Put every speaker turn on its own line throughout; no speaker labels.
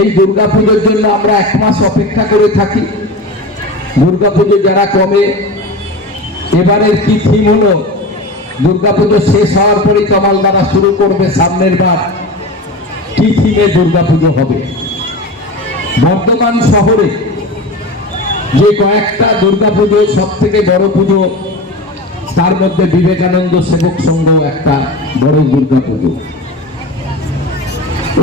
এই দুর্গা পুজোর জন্য আমরা এক মাস অপেক্ষা করে থাকি। দুর্গা পুজো যারা কমে, এবারের কি থিম হলো? দুর্গা পুজো শেষ হওয়ার পরেই কমাল দ্বারা শুরু করবে সামনের বার। কি থিমে দুর্গা পুজো হবে? বর্ধমান শহরে যে কয়েকটা দুর্গা পুজো সব থেকে বড় পুজো, তার মধ্যে বিবেকানন্দ সেবক সংঘ একটা বড় দুর্গা পুজো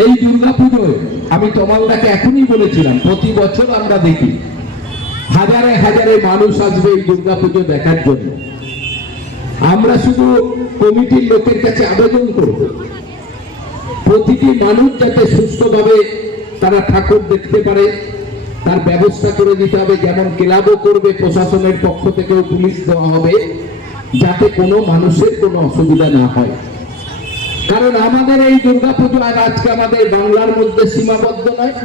এই দুর্গা পুজোয় আমি তমালদাকে এখনই বলেছিলাম, প্রতি বছর আমরা দেখি। হাজারে হাজারে মানুষ আসবে এই দুর্গা পুজো দেখার জন্য। আমরা শুধু কমিটির লোকের কাছে আবেদন করব। প্রতিটি মানুষ যাতে সুস্থভাবে তারা ঠাকুর দেখতে পারে, তার ব্যবস্থা করে দিতে হবে, যেমন ক্লাবও করবে, প্রশাসনের পক্ষ থেকেও পুলিশ দেওয়া হবে, যাতে কোনো মানুষের কোনো অসুবিধা না হয়। কারণ আমাদের এই দুর্গাপুজো আর আজকে আমাদের বাংলার মধ্যে সীমাবদ্ধ নয়।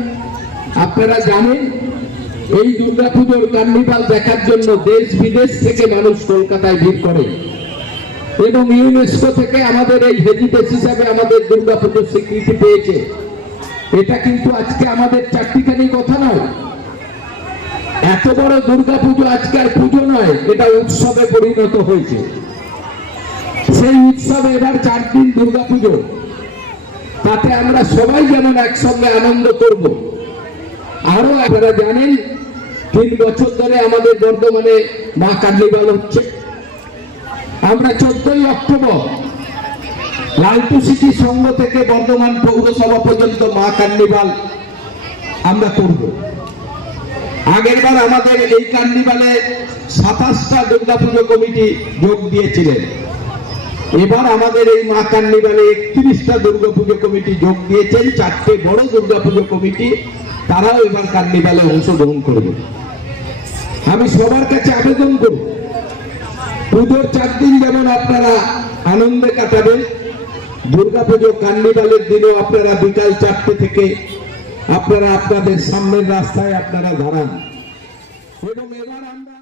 আপনারা জানেন, এই দুর্গাপুজোর কার্নিভাল দেখার জন্য দেশ বিদেশ থেকে মানুষ কলকাতায় ভিড় করে। এবং ইউনেস্কো থেকে আমাদের এই হেরিটেজ হিসাবে আমাদের দুর্গাপুজোর স্বীকৃতি পেয়েছে। এটা কিন্তু আজকে আমাদের চারটিখানি কথা নয়। এত বড় দুর্গাপুজো আজকে আর পুজো নয়, এটা উৎসবে পরিণত হয়েছে। সেই উৎসবে এবার চার দিন দুর্গা পুজো তাতে আমরা সবাই যেমন একসঙ্গে আনন্দ করব। আরও আপনারা জানেন, তিন বছর ধরে আমাদের বর্ধমানে মা কার্নিভাল হচ্ছে। আমরা চোদ্দই অক্টোবর লালটু সিটি সংঘ থেকে বর্ধমান পৌরসভা পর্যন্ত মা কার্নিভাল আমরা করব। আগেরবার আমাদের এই কার্নিভালে সাতাশটা দুর্গাপুজো কমিটি যোগ দিয়েছিলেন। এবার আমাদের এই মা কার্নিভালে একত্রিশটা দুর্গাপুজো কমিটি যোগ দিয়েছেন, চারটে বড় দুর্গাপুজো কমিটি। তারাও এবার কার্নিভালে অংশগ্রহণ করবে। আমি সবার কাছে আবেদন করব, পুজোর চার দিন যেমন আপনারা আনন্দে কাটাবেন দুর্গাপুজো কার্নিভালের দিনেও আপনারা বিকাল চারটে থেকে আপনারা আপনাদের সামনের রাস্তায় আপনারা দাঁড়ান। এবং এবার আমরা